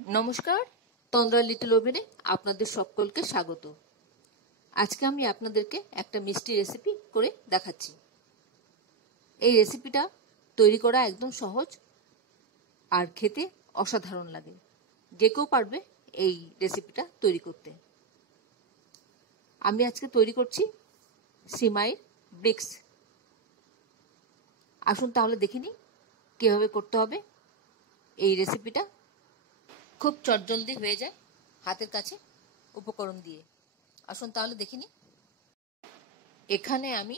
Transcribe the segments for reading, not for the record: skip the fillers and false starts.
নমস্কার, তন্দ্রা লিটল ওভেনে আপনাদের সকলকে স্বাগত। আজকে আমি আপনাদেরকে একটা মিষ্টি রেসিপি করে দেখাচ্ছি। এই রেসিপিটা তৈরি করা একদম সহজ আর খেতে অসাধারণ লাগে। যে কেউ পারবে এই রেসিপিটা তৈরি করতে। আমি আজকে তৈরি করছি সিমাইয়ের ব্রিক্স। আসুন তাহলে দেখে নিই কীভাবে করতে হবে এই রেসিপিটা। খুব চটজলদি হয়ে যায় হাতের কাছে উপকরণ দিয়ে। আসুন তাহলে দেখে নিই। এখানে আমি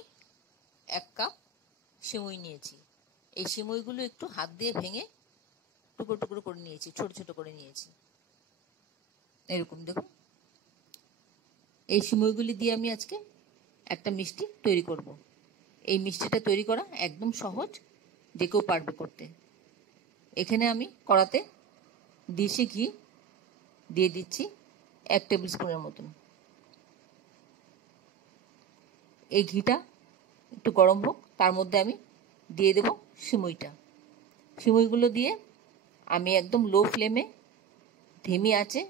1 কাপ সিমুই নিয়েছি। এই সিমুইগুলো একটু হাত দিয়ে ভেঙে টুকরো টুকরো করে নিয়েছি, ছোট ছোট করে নিয়েছি। এরকম দেখুন। এই সিমুইগুলি দিয়ে আমি আজকে একটা মিষ্টি তৈরি করব। এই মিষ্টিটা তৈরি করা একদম সহজ, যে কেউ পারবে করতে। এখানে আমি কড়াতে দেশি ঘি দিয়ে দিচ্ছি 1 টেবিল স্পুনের মতন। এই ঘিটা একটু গরম হোক, তার মধ্যে আমি দিয়ে দেব সিমুইটা। সিমুইগুলো দিয়ে আমি একদম লো ফ্লেমে ধিমি আঁচে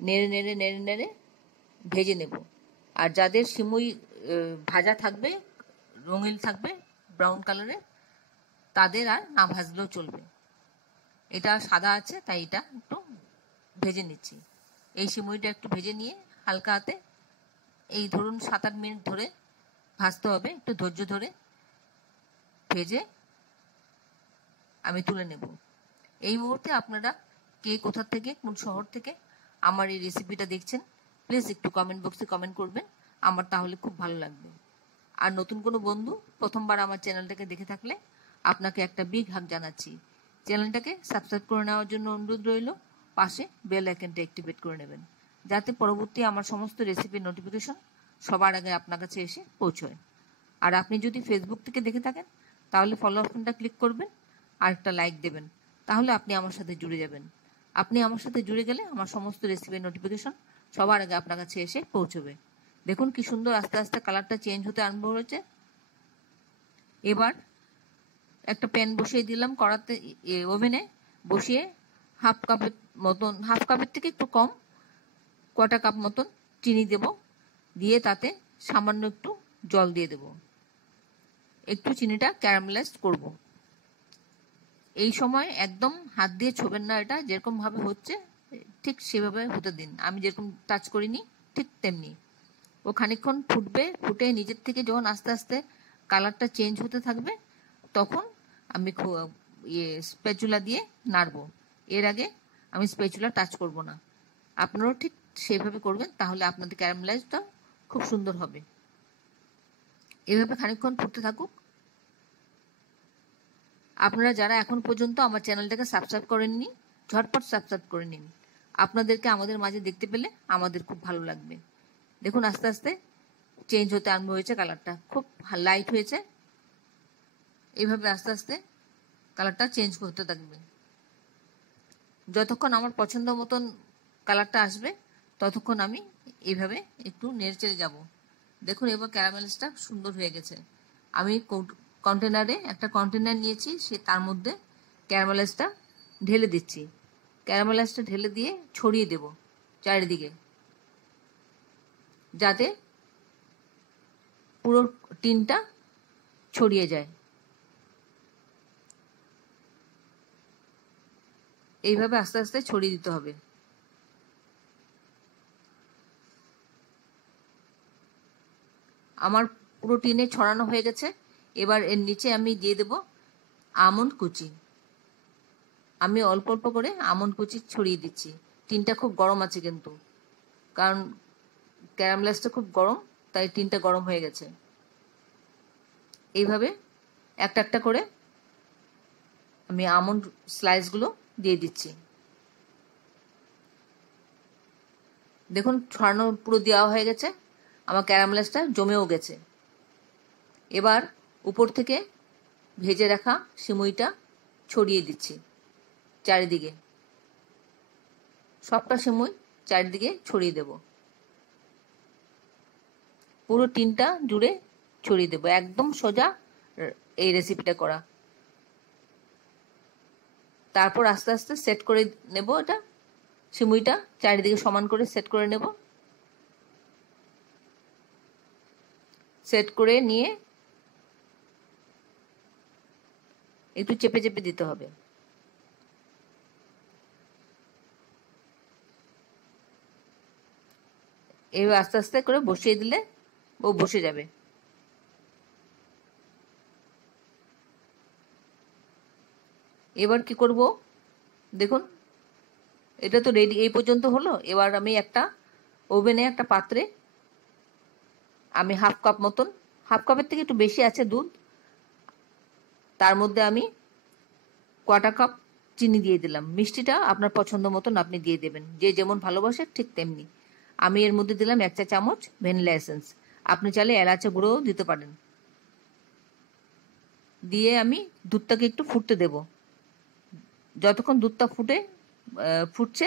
নেড়ে নেড়ে নেড়ে নেড়ে ভেজে নেব। আর যাদের সিমুই ভাজা থাকবে, রঙিন থাকবে, ব্রাউন কালারের, তাদের আর না ভাজলেও চলবে। এটা সাদা আছে তাই এটা একটু ভেজে নিচ্ছি। এই সিমুইটা একটু ভেজে নিয়ে হালকা হাতে এই ধরুন 7-8 মিনিট ধরে ভাজতে হবে, একটু ধৈর্য ধরে ভেজে আমি তুলে নেব। এই মুহূর্তে আপনারা কে কোথা থেকে, কোন শহর থেকে আমার এই রেসিপিটা দেখছেন, প্লিজ একটু কমেন্ট বক্সে কমেন্ট করবেন, আমার তাহলে খুব ভালো লাগবে। আর নতুন কোনো বন্ধু প্রথমবার আমার চ্যানেলটাকে দেখে থাকলে আপনাকে একটা বিগ হাগ জানাচ্ছি। চ্যানেলটাকে সাবস্ক্রাইব করে নেওয়ার জন্য অনুরোধ রইল। পাশে বেল আইকনটা অ্যাক্টিভেট করে নেবেন, যাতে পরবর্তী আমার সমস্ত রেসিপির নোটিফিকেশন সবার আগে আপনার কাছে এসে পৌঁছয়। আর আপনি যদি ফেসবুক থেকে দেখে থাকেন তাহলে ফলো অপশনটা ক্লিক করবেন আর একটা লাইক দেবেন, তাহলে আপনি আমার সাথে জুড়ে যাবেন। আপনি আমার সাথে জুড়ে গেলে আমার সমস্ত রেসিপির নোটিফিকেশন সবার আগে আপনার কাছে এসে পৌঁছবে। দেখুন কি সুন্দর আস্তে আস্তে কালারটা চেঞ্জ হতে আরম্ভ হয়েছে। এবার একটা প্যান বসিয়ে দিলাম কড়াতে, ওভেনে বসিয়ে হাফ কাপের থেকে একটু কম, 1/4 কাপ মতন চিনি দেব। দিয়ে তাতে সামান্য একটু জল দিয়ে দেব। একটু চিনিটা ক্যারামেলাইজড করব। এই সময় একদম হাত দিয়ে ছোবেন না, এটা যেরকম ভাবে হচ্ছে ঠিক সেভাবে হতে দিন। আমি যেরকম টাচ করিনি ঠিক তেমনি। ও খানিকক্ষণ ফুটবে, ফুটে নিজের থেকে যখন আস্তে আস্তে কালারটা চেঞ্জ হতে থাকবে, তখন আমি স্প্যাচুলা দিয়ে নাড়বো। এর আগে আমি স্প্যাচুলা টাচ করব না। আপনারাও ঠিক সেভাবে করবেন, তাহলে আপনাদের ক্যারামেলাইজটা খুব সুন্দর হবে। এভাবে খানিকক্ষণ ফুটতে থাকুক। আপনারা যারা এখন পর্যন্ত আমার চ্যানেলটাকে সাবস্ক্রাইব করেননি, ঝটপট সাবস্ক্রাইব করে নিন। আপনাদেরকে আমাদের মাঝে দেখতে পেলে আমাদের খুব ভালো লাগবে। দেখুন আস্তে আস্তে চেঞ্জ হতে আরম্ভ হয়েছে, কালারটা খুব লাইট হয়েছে। এইভাবে আস্তে আস্তে কালারটা চেঞ্জ করতে থাকবে। যতক্ষণ আমার পছন্দ মতন কালারটা আসবে ততক্ষণ আমি এইভাবে একটু নেড়ে চেড়ে যাব। দেখুন এবার ক্যারামেলসটা সুন্দর হয়ে গেছে। আমি একটা কন্টেনার নিয়েছি, তার মধ্যে ক্যারামেলাইজটা ঢেলে দিচ্ছি। ক্যারামেলাইজটা ঢেলে দিয়ে ছড়িয়ে দেব চারিদিকে, যাতে পুরো টিনটা ছড়িয়ে যায়। এইভাবে আস্তে আস্তে ছড়িয়ে দিতে হবে। আমার পুরো টিনে ছড়ানো হয়ে গেছে। এবার এর নিচে আমি দিয়ে দেব আমন্ড কুচি। আমি অল্প অল্প করে আমন্ড কুচি ছড়িয়ে দিচ্ছি। টিনটা খুব গরম আছে কিন্তু, কারণ ক্যারামেলাইজটা খুব গরম, তাই টিনটা গরম হয়ে গেছে। এইভাবে একটা একটা করে আমি আমন্ড স্লাইসগুলো দিয়ে দিচ্ছি। দেখুন ছড়ানো পুরো দেওয়া হয়ে গেছে, আমার ক্যারামেলাইজটা জমেও গেছে। এবার উপর থেকে ভেজে রাখা সিমুইটা ছড়িয়ে দিচ্ছি চারিদিকে। সবটা সিমুই চারিদিকে ছড়িয়ে দেব, পুরো টিনটা জুড়ে ছড়িয়ে দেব। একদম সোজা এই রেসিপিটা করা। তারপর আস্তে আস্তে সেট করে নেব। এটা সিমুইটা চারিদিকে সমান করে সেট করে নেব। সেট করে নিয়ে একটু চেপে চেপে দিতে হবে। এইভাবে আস্তে আস্তে করে বসিয়ে দিলে ও বসে যাবে। এবার কি করব দেখুন, এটা তো রেডি, এই পর্যন্ত হলো। এবার আমি একটা ওভেনে একটা পাত্রে আমি হাফ কাপ মতন, হাফ কাপের থেকে একটু বেশি আছে দুধ, তার মধ্যে আমি কোয়ার্টার কাপ চিনি দিয়ে দিলাম। মিষ্টিটা আপনার পছন্দ মতন আপনি দিয়ে দেবেন, যে যেমন ভালোবাসে ঠিক তেমনি। আমি এর মধ্যে দিলাম 1 চা চামচ ভ্যানিলা এসেন্স। আপনি চাইলে এলাচের গুঁড়োও দিতে পারেন। দিয়ে আমি দুধটাকে একটু ফুটতে দেব। যতক্ষণ দুধটা ফুটছে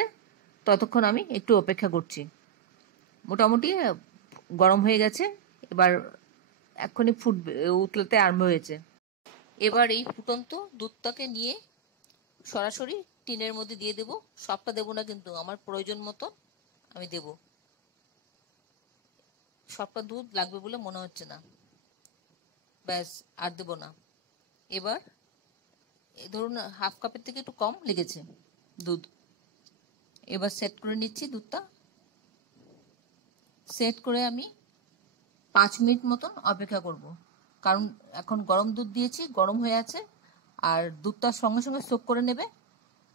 ততক্ষণ আমি একটু অপেক্ষা করছি। মোটামুটি গরম হয়ে গেছে, এবার এক্ষুনি উতলাতে আরম্ভ হয়েছে। এবার এই ফুটন্ত দুধটাকে নিয়ে সরাসরি টিনের মধ্যে দিয়ে দেব। সবটা দেব না কিন্তু, আমার প্রয়োজন মতো আমি দেব। সবটা দুধ লাগবে বলে মনে হচ্ছে না, ব্যাস আর দেব না। এবার ধরুন হাফ কাপের থেকে একটু কম লেগেছে দুধ। এবার সেট করে নিচ্ছি দুধটা। সেট করে আমি 5 মিনিট মতন অপেক্ষা করব, কারণ এখন গরম দুধ দিয়েছি, গরম হয়ে আছে, আর দুধটা সঙ্গে সঙ্গে সোক করে নেবে।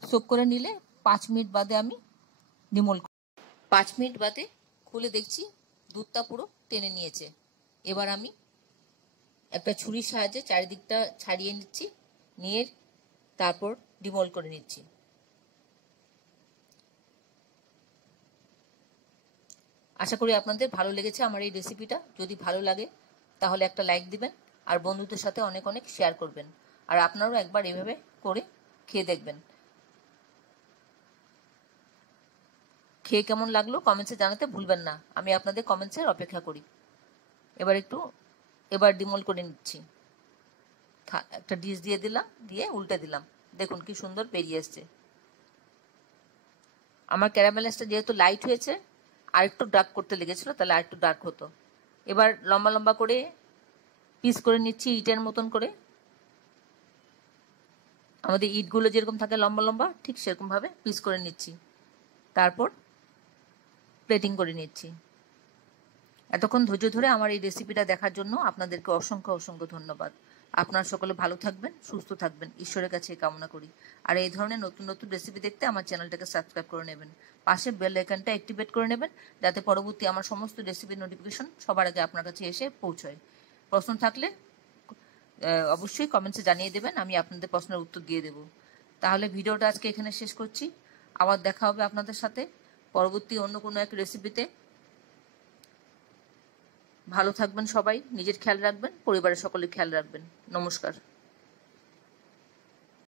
সোক করে নিলে 5 মিনিট বাদে আমি নিমল 5 মিনিট বাদে খুলে দেখছি দুধটা পুরো টেনে নিয়েছে। এবার আমি একটা ছুরির সাহায্যে চারিদিকটা ছাড়িয়ে নিচ্ছি, নিয়ে তারপর ডিমল করে নিচ্ছি। আশা করি আপনাদের ভালো লেগেছে আমার এই রেসিপিটা। যদি ভালো লাগে তাহলে একটা লাইক দিবেন, আর বন্ধুদের সাথে অনেক অনেক শেয়ার করবেন। আর আপনারাও একবার এভাবে করে খেয়ে দেখবেন। খেয়ে কেমন লাগলো কমেন্টসে জানাতে ভুলবেন না। আমি আপনাদের কমেন্টসের অপেক্ষা করি। এবার ডিমল করে নিচ্ছি। একটা ডিশ দিয়ে দিলাম, দিয়ে উল্টে দিলাম। দেখুন কি সুন্দর বেরিয়ে এসছে। আমার ক্যারামেলাইজটা যেহেতু লাইট হয়েছে, আর একটু ডার্ক করতে লেগেছিল, তাহলে আর একটু ডার্ক হতো। এবার লম্বা লম্বা করে পিস করে নিচ্ছি, ইটের মতন করে। আমাদের ইটগুলো যেরকম থাকে লম্বা লম্বা, ঠিক সেরকম ভাবে পিস করে নিচ্ছি। তারপর প্লেটিং করে নিচ্ছি। এতক্ষণ ধৈর্য ধরে আমার এই রেসিপিটা দেখার জন্য আপনাদেরকে অসংখ্য অসংখ্য ধন্যবাদ। আপনারা সকলে ভালো থাকবেন, সুস্থ থাকবেন, ঈশ্বরের কাছে কামনা করি। আর এই ধরনের নতুন নতুন রেসিপি দেখতে আমার চ্যানেলটাকে সাবস্ক্রাইব করে নেবেন। পাশে বেল আইকনটা অ্যাক্টিভেট করে নেবেন, যাতে পরবর্তী আমার সমস্ত রেসিপির নোটিফিকেশন সবার আগে আপনার কাছে এসে পৌঁছয়। প্রশ্ন থাকলে অবশ্যই কমেন্টসে জানিয়ে দেবেন, আমি আপনাদের প্রশ্নের উত্তর দিয়ে দেব। তাহলে ভিডিওটা আজকে এখানে শেষ করছি। আবার দেখা হবে আপনাদের সাথে পরবর্তী অন্য কোনো এক রেসিপিতে। ভালো থাকবেন সবাই, নিজের খেয়াল রাখবেন, পরিবারের সকলের খেয়াল রাখবেন। নমস্কার।